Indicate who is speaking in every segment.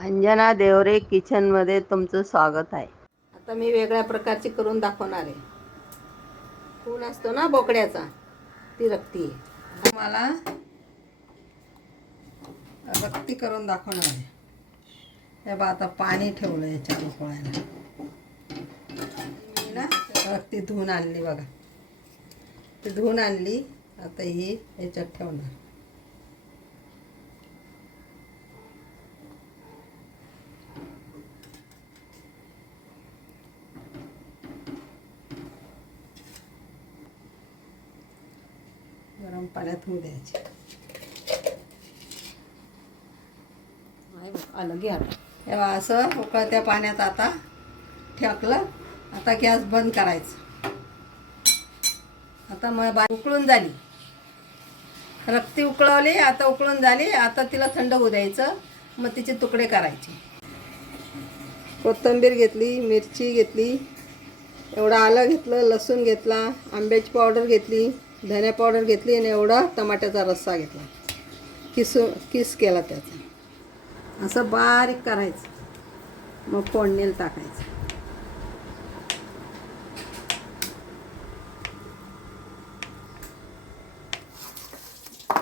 Speaker 1: अंजना देवरे किचनमध्ये तुमचं स्वागत आहे. आता मी वेगळ्या प्रकारची करून दाखवणार आहे. खून असतो ना बोकड्याचा? ती रक्ती आहे. तुम्हाला रक्ती करून दाखवणार आहे. हे बा आता पाणी ठेवलं याच्या उकळायला मी ना रक्ती धुवून आणली बघा. ती धुवून आणली आता ही याच्यात ठेवणार. गरम पाण्यात होऊ द्यायचे. आलं घ्या तेव्हा असं उकळत्या पाण्यात आता ठेकलं आता गॅस बंद करायचं. आता मग बा उकळून झाली. रक्ती उकळवली आता उकळून झाली आता तिला थंड होऊ द्यायचं मग तिचे तुकडे करायचे. कोथिंबीर घेतली मिरची घेतली एवढं आलं घेतलं लसूण घेतला आंब्याची पावडर घेतली. धने पावडर घेतली आणि एवढा टमाट्याचा रस्सा घेतला. किसू किस केला त्याचा. असं बारीक करायचं. मग फोडणीला टाकायचं.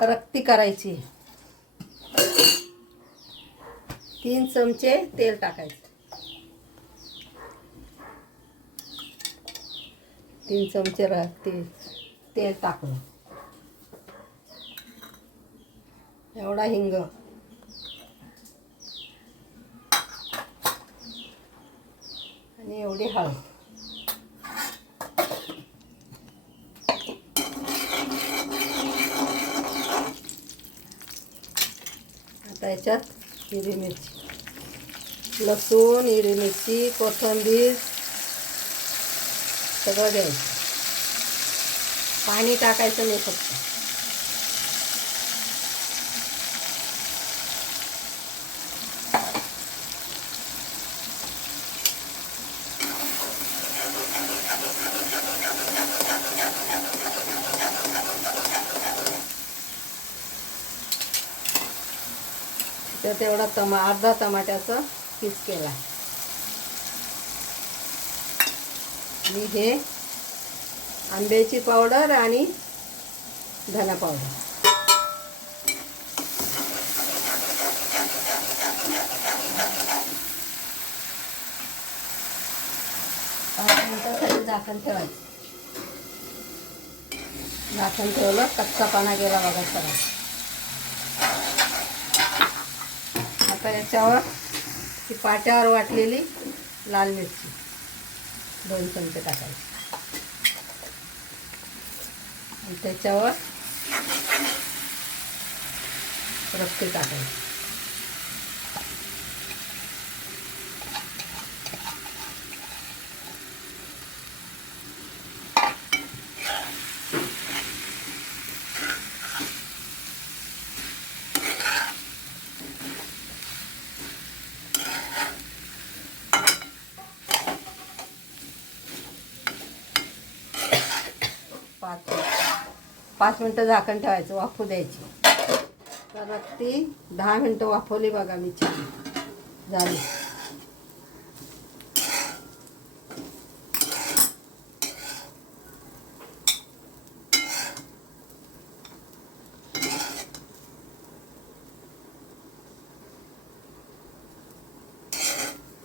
Speaker 1: रक्ती करायची. तीन चमचे तेल टाकायचं. तीन चमचे र तेल टाकलं एवढा हिंग. आणि एवढी हळद. आता याच्यात हिरवी मिरची. लसूण हिरवी मिरची कोथिंबीर सगळं द्यायचं पाणी टाकायचं नाही फक्त. तर तेवढा टमा अर्धा टमाट्याचं पीस केला. मी हे आंब्याची पावडर आणि धना पावडर. पाच झाकण ठेवायचं. झाकण ठेवलं कच्चा पाना गेला बघा सगळा. आता याच्यावर ती पाट्यावर वाटलेली लाल मिरची. दोन चमचे टाकायची. त्याच्यावर रस्ते टाकायचे पाच पाच मिनटं झाकण ठेवायचं वाफू द्यायची. तर ती दहा मिनटं वाफवली बघा मी छान. झाली.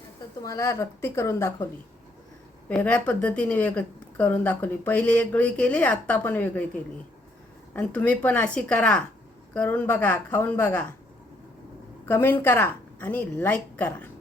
Speaker 1: आता तुम्हाला रक्ती करून दाखवली. वेगळ्या पद्धतीने वेग करून दाखवली. पहिले वेगळी केली आत्ता पण वेगळी केली. आणि तुम्ही पण अशी करा. करून बघा खाऊन बघा. कमेंट करा आणि लाईक करा.